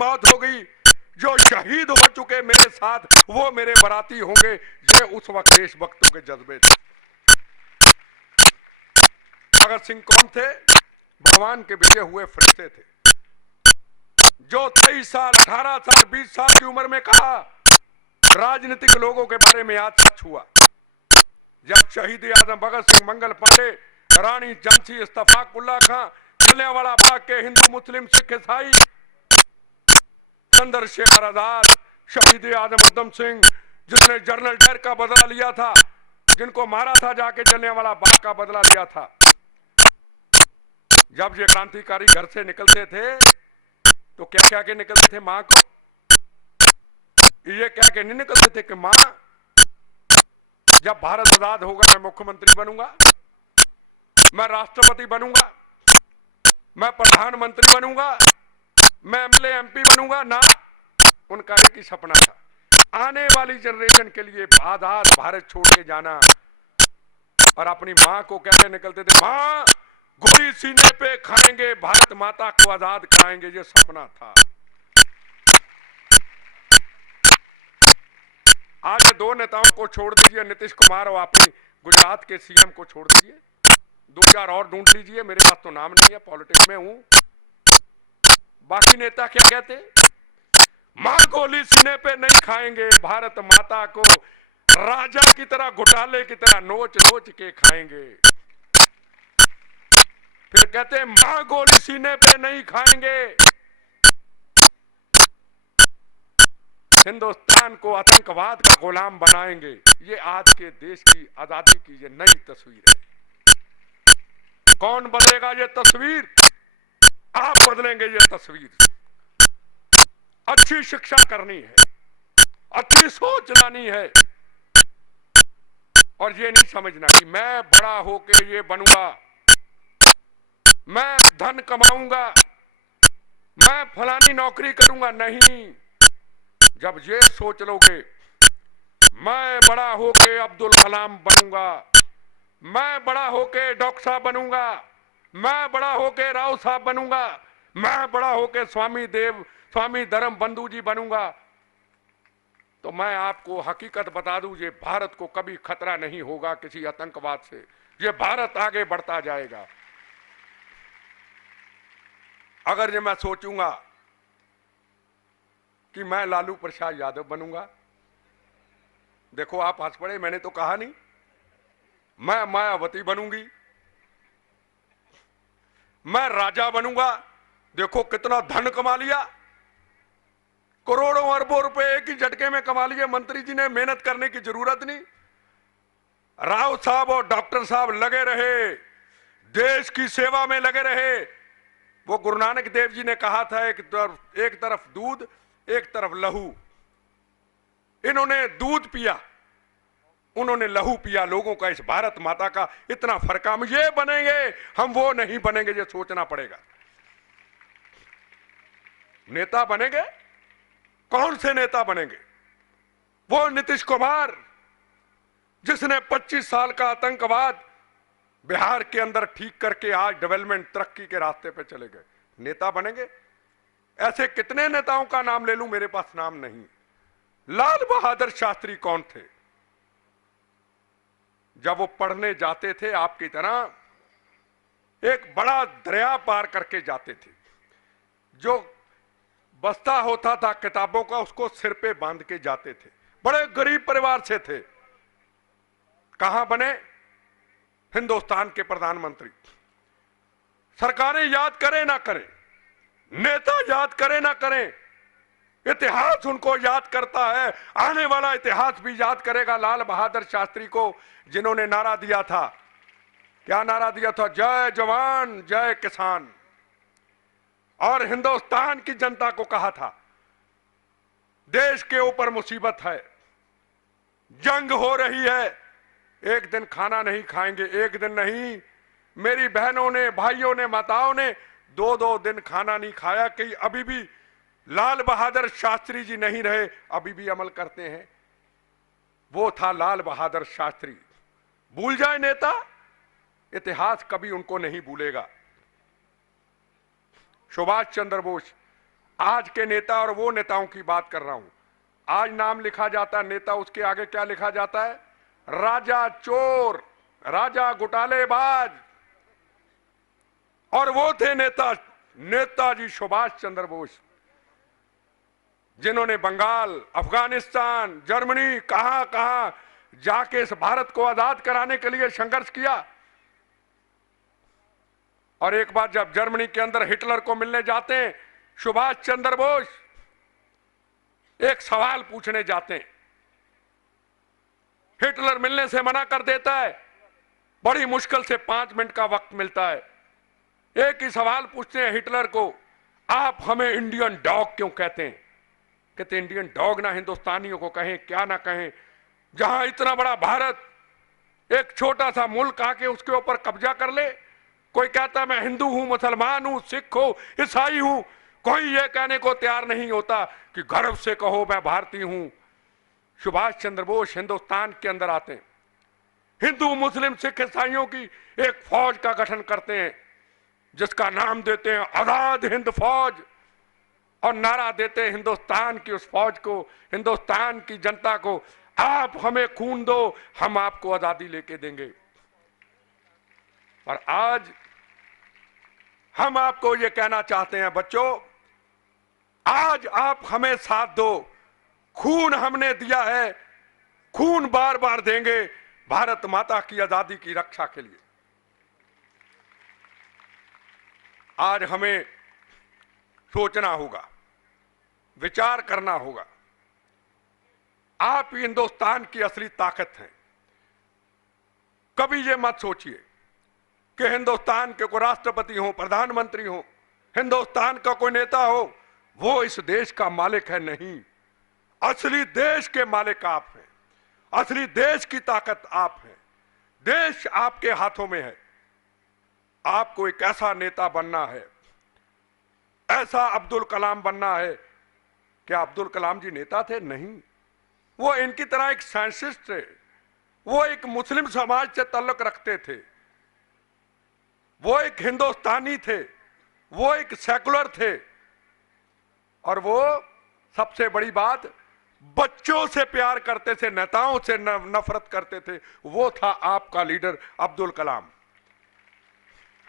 मौत होगी, जो शहीद हो चुके मेरे साथ वो मेरे बराती होंगे। ये उस वक्त देशभक्तों के जज्बे थे। भगत सिंह कौन थे? भगवान के भेजे हुए फरिश्ते थे, जो 23 साल 18 साल 20 साल की उम्र में कहा राजनीतिक लोगों के बारे में आज सच हुआ। जब शहीद आजम भगत सिंह, मंगल पांडे, रानी झांसी, इस्तफाकुल्ला खां, जलियांवाला बाग के हिंदू मुस्लिम सिख ईसाई, चंद्रशेखर आजाद, शहीद आजम उधम सिंह जिसने जनरल डायर का बदला लिया था, जिनको मारा था जाके जलियांवाला बाग का बदला लिया था। जब ये क्रांतिकारी घर से निकलते थे तो क्या क्या के निकलते थे? मां को ये क्या के नहीं निकलते थे कि मां, जब भारत आजाद होगा मैं मुख्यमंत्री बनूंगा, मैं राष्ट्रपति बनूंगा, मैं प्रधानमंत्री बनूंगा, मैं एमएलए एमपी बनूंगा। ना, उनका एक ही सपना था, आने वाली जनरेशन के लिए आजाद भारत छोड़ के जाना। और अपनी मां को कहते निकलते थे, मां गोली सीने पे खाएंगे, भारत माता को आजाद कराएंगे। ये सपना था। आज दो नेताओं को छोड़ दीजिए, नीतीश कुमार और अपनी गुजरात के सीएम को छोड़ दीजिए, 2-4 और ढूंढ लीजिए, मेरे पास तो नाम नहीं है, पॉलिटिक्स में हूं। बाकी नेता क्या कहते? मां गोली सीने पे नहीं खाएंगे, भारत माता को राजा की तरह, घोटाले की तरह नोच नोच के खाएंगे। फिर कहते मां गोली सीने पे नहीं खाएंगे, हिंदुस्तान को आतंकवाद का गुलाम बनाएंगे। ये आज के देश की आजादी की ये नई तस्वीर है। कौन बदलेगा ये तस्वीर? आप बदलेंगे ये तस्वीर। अच्छी शिक्षा करनी है, अच्छी सोच लानी है, और ये नहीं समझना कि मैं बड़ा होके ये बनूंगा, मैं धन कमाऊंगा, मैं फलानी नौकरी करूंगा। नहीं, जब ये सोच लोगे मैं बड़ा होके अब्दुल कलाम बनूंगा, मैं बड़ा होके डॉक्टर साहब बनूंगा, मैं बड़ा होके राव साहब बनूंगा, मैं बड़ा होके स्वामी धर्म बंधु जी बनूंगा, तो मैं आपको हकीकत बता दूं, ये भारत को कभी खतरा नहीं होगा किसी आतंकवाद से। ये भारत आगे बढ़ता जाएगा। अगर ये मैं सोचूंगा कि मैं लालू प्रसाद यादव बनूंगा, देखो आप हंस पड़े, मैंने तो कहा नहीं। मैं मायावती बनूंगी, मैं राजा बनूंगा, देखो कितना धन कमा लिया, करोड़ों अरबों रुपए एक ही झटके में कमा लिए। मंत्री जी ने मेहनत करने की जरूरत नहीं। राव साहब और डॉक्टर साहब लगे रहे, देश की सेवा में लगे रहे। वो गुरु नानक देव जी ने कहा था, एक तरफ दूध एक तरफ लहू। इन्होंने दूध पिया, उन्होंने लहू पिया। लोगों का इस भारत माता का इतना फर्क, हम ये बनेंगे, हम वो नहीं बनेंगे, ये सोचना पड़ेगा। नेता बनेंगे, कौन से नेता बनेंगे? वो नीतीश कुमार जिसने 25 साल का आतंकवाद बिहार के अंदर ठीक करके आज डेवलपमेंट, तरक्की के रास्ते पे चले गए, नेता बनेंगे? ऐसे कितने नेताओं का नाम ले लूं, मेरे पास नाम नहीं। लाल बहादुर शास्त्री कौन थे? जब वो पढ़ने जाते थे आपकी तरह एक बड़ा दरिया पार करके जाते थे, जो बस्ता होता था किताबों का उसको सिर पे बांध के जाते थे। बड़े गरीब परिवार से थे। कहां बने? हिंदुस्तान के प्रधानमंत्री। सरकारें याद करें ना करें, नेता याद करें ना करें, इतिहास उनको याद करता है। आने वाला इतिहास भी याद करेगा लाल बहादुर शास्त्री को, जिन्होंने नारा दिया था। क्या नारा दिया था? जय जवान जय किसान। और हिंदुस्तान की जनता को कहा था, देश के ऊपर मुसीबत है, जंग हो रही है, एक दिन खाना नहीं खाएंगे। एक दिन नहीं, मेरी बहनों ने, भाइयों ने, माताओं ने 2-2 दिन खाना नहीं खाया। कि अभी भी लाल बहादुर शास्त्री जी नहीं रहे, अभी भी अमल करते हैं। वो था लाल बहादुर शास्त्री। भूल जाए नेता, इतिहास कभी उनको नहीं भूलेगा। सुभाष चंद्र बोस आज के नेता और वो नेताओं की बात कर रहा हूं। आज नाम लिखा जाता है नेता, उसके आगे क्या लिखा जाता है? राजा चोर, राजा घोटालेबाज। और वो थे नेताजी सुभाष चंद्र बोस, जिन्होंने बंगाल, अफगानिस्तान, जर्मनी, कहां कहां जाके इस भारत को आजाद कराने के लिए संघर्ष किया। और एक बार जब जर्मनी के अंदर हिटलर को मिलने जाते हैं सुभाष चंद्र बोस, एक सवाल पूछने जाते हैं। हिटलर मिलने से मना कर देता है। बड़ी मुश्किल से 5 मिनट का वक्त मिलता है। एक ही सवाल पूछते हैं हिटलर को, आप हमें इंडियन डॉग क्यों कहते हैं? कहते इंडियन डॉग ना हिंदुस्तानियों को कहें, क्या ना कहें, जहां इतना बड़ा भारत, एक छोटा सा मुल्क आके उसके ऊपर कब्जा कर ले। कोई कहता मैं हिंदू हूं, मुसलमान हूं, सिख हूं, ईसाई हूं, कोई ये कहने को तैयार नहीं होता कि गर्व से कहो मैं भारतीय हूं। सुभाष चंद्र बोस हिंदुस्तान के अंदर आते हैं, हिंदू, मुस्लिम, सिख, ईसाइयों की एक फौज का गठन करते हैं, जिसका नाम देते हैं आजाद हिंद फौज, और नारा देते हैं हिंदुस्तान की उस फौज को, हिंदुस्तान की जनता को, आप हमें खून दो, हम आपको आजादी लेके देंगे। और आज हम आपको ये कहना चाहते हैं, बच्चों, आज आप हमें साथ दो। खून हमने दिया है, खून बार बार देंगे भारत माता की आजादी की रक्षा के लिए। आज हमें सोचना होगा, विचार करना होगा। आप हिंदुस्तान की असली ताकत हैं। कभी ये मत सोचिए कि हिंदुस्तान के कोई राष्ट्रपति हो, प्रधानमंत्री हो, हिंदुस्तान का कोई नेता हो, वो इस देश का मालिक है। नहीं, असली देश के मालिक आप हैं। असली देश की ताकत आप हैं। देश आपके हाथों में है। आपको एक ऐसा नेता बनना है, ऐसा अब्दुल कलाम बनना है। क्या अब्दुल कलाम जी नेता थे? नहीं, वो इनकी तरह एक साइंटिस्ट थे। वो एक मुस्लिम समाज से ताल्लुक रखते थे। वो एक हिंदुस्तानी थे। वो एक सेकुलर थे। और वो सबसे बड़ी बात, बच्चों से प्यार करते थे, नेताओं से नफरत करते थे। वो था आपका लीडर अब्दुल कलाम।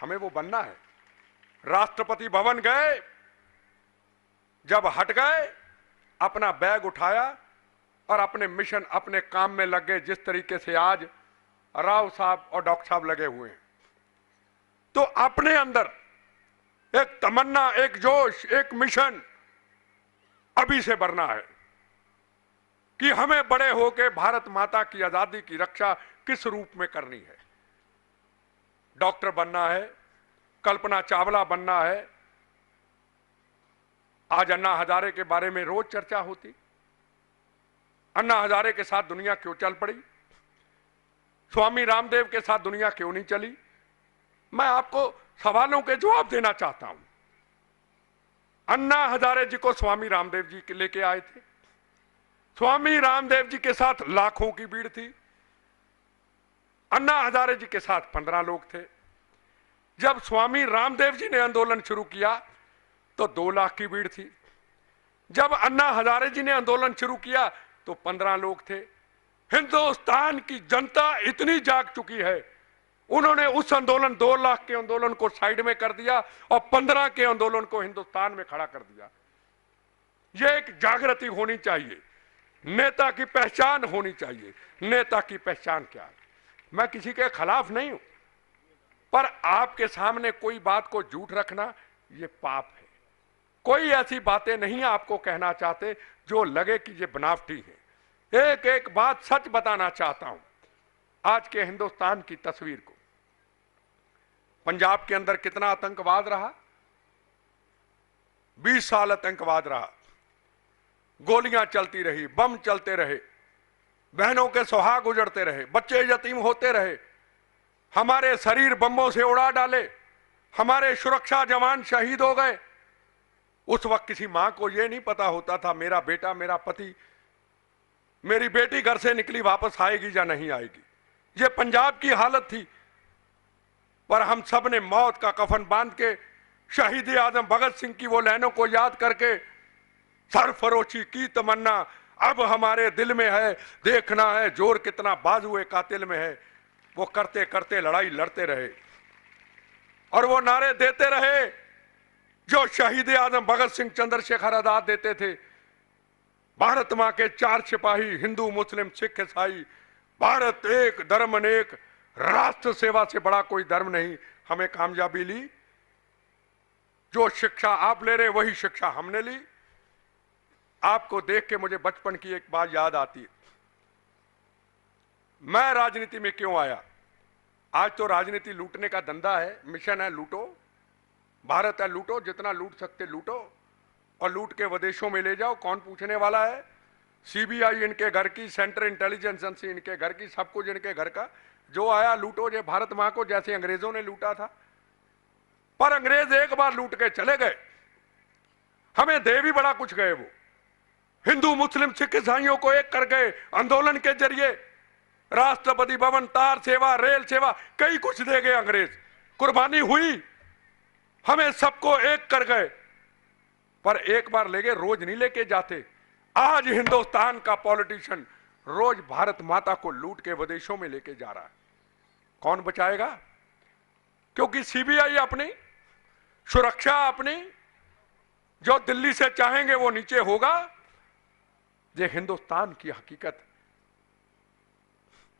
हमें वो बनना है। राष्ट्रपति भवन गए, जब हट गए, अपना बैग उठाया और अपने मिशन, अपने काम में लग गए, जिस तरीके से आज राव साहब और डॉक्टर साहब लगे हुए हैं। तो अपने अंदर एक तमन्ना, एक जोश, एक मिशन अभी से भरना है कि हमें बड़े होकर भारत माता की आजादी की रक्षा किस रूप में करनी है। डॉक्टर बनना है, कल्पना चावला बनना है। आज अन्ना हजारे के बारे में रोज चर्चा होती। अन्ना हजारे के साथ दुनिया क्यों चल पड़ी? स्वामी रामदेव के साथ दुनिया क्यों नहीं चली? मैं आपको सवालों के जवाब देना चाहता हूं। अन्ना हजारे जी को स्वामी रामदेव जी लेके आए थे। स्वामी रामदेव जी के साथ लाखों की भीड़ थी। अन्ना हजारे जी के साथ 15 लोग थे। जब स्वामी रामदेव जी ने आंदोलन शुरू किया तो 2 लाख की भीड़ थी। जब अन्ना हजारे जी ने आंदोलन शुरू किया तो 15 लोग थे। हिंदुस्तान की जनता इतनी जाग चुकी है, उन्होंने उस आंदोलन 2 लाख के आंदोलन को साइड में कर दिया और 15 के आंदोलन को हिंदुस्तान में खड़ा कर दिया। यह एक जागृति होनी चाहिए। नेता की पहचान होनी चाहिए। नेता की पहचान क्या है? मैं किसी के खिलाफ नहीं हूं, पर आपके सामने कोई बात को झूठ रखना यह पाप है। कोई ऐसी बातें नहीं आपको कहना चाहते जो लगे कि ये बनावटी है। एक एक बात सच बताना चाहता हूं। आज के हिंदुस्तान की तस्वीर को, पंजाब के अंदर कितना आतंकवाद रहा? 20 साल आतंकवाद रहा। गोलियां चलती रही, बम चलते रहे, बहनों के सुहाग उजड़ते रहे, बच्चे यतीम होते रहे, हमारे शरीर बमों से उड़ा डाले, हमारे सुरक्षा जवान शहीद हो गए। उस वक्त किसी मां को यह नहीं पता होता था मेरा बेटा, मेरा पति, मेरी बेटी घर से निकली वापस आएगी या नहीं आएगी। यह पंजाब की हालत थी। पर हम सब ने मौत का कफन बांध के शहीद आजम भगत सिंह की वो लाइनों को याद करके सरफरोशी की तमन्ना अब हमारे दिल में है, देखना है जोर कितना बाजुए कातिल में है। वो करते करते लड़ाई लड़ते रहे और वो नारे देते रहे जो शहीद आजम भगत सिंह चंद्रशेखर आजाद देते थे। भारत मां के 4 सिपाही, हिंदू मुस्लिम सिख ईसाई, भारत एक धर्म अनेक, राष्ट्र सेवा से बड़ा कोई धर्म नहीं। हमें कामयाबी ली। जो शिक्षा आप ले रहे वही शिक्षा हमने ली। आपको देख के मुझे बचपन की एक बात याद आती है। मैं राजनीति में क्यों आया? आज तो राजनीति लूटने का धंधा है, मिशन है लूटो, भारत है लूटो, जितना लूट सकते लूटो और लूट के विदेशों में ले जाओ। कौन पूछने वाला है? सीबीआई इनके घर की, सेंट्रल इंटेलिजेंस एजेंसी इनके घर की, सब कुछ इनके घर का। जो आया लूटो। ये भारत मां को जैसे अंग्रेजों ने लूटा था, पर अंग्रेज एक बार लूट के चले गए, हमें दे भी बड़ा कुछ गए। वो हिंदू मुस्लिम सिख ईसाइयों को एक कर गए आंदोलन के जरिए। राष्ट्रपति भवन, तार सेवा, रेल सेवा, कई कुछ दे गए अंग्रेज। कुर्बानी हुई, हमें सबको एक कर गए, पर एक बार ले गए, रोज नहीं लेके जाते। आज हिंदुस्तान का पॉलिटिशियन रोज भारत माता को लूट के विदेशों में लेके जा रहा है। कौन बचाएगा? क्योंकि सीबीआई अपनी, सुरक्षा अपनी, जो दिल्ली से चाहेंगे वो नीचे होगा। ये हिंदुस्तान की हकीकत।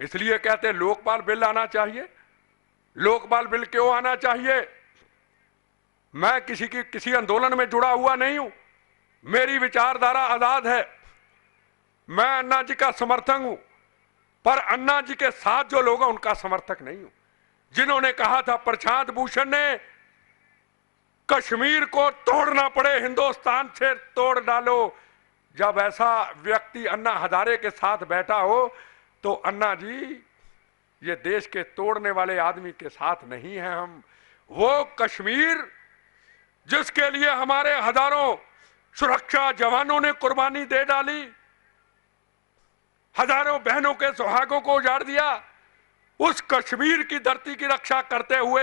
इसलिए कहते हैं लोकपाल बिल आना चाहिए। लोकपाल बिल क्यों आना चाहिए? मैं किसी आंदोलन में जुड़ा हुआ नहीं हूं। मेरी विचारधारा आजाद है। मैं अन्ना जी का समर्थक हूं, पर अन्ना जी के साथ जो लोग हैं उनका समर्थक नहीं हूं। जिन्होंने कहा था प्रशांत भूषण ने, कश्मीर को तोड़ना पड़े हिंदुस्तान से तोड़ डालो। जब ऐसा व्यक्ति अन्ना हजारे के साथ बैठा हो तो अन्ना जी, ये देश के तोड़ने वाले आदमी के साथ नहीं है हम। वो कश्मीर जिसके लिए हमारे हजारों सुरक्षा जवानों ने कुर्बानी दे डाली, हजारों बहनों के सुहागों को उजाड़ दिया, उस कश्मीर की धरती की रक्षा करते हुए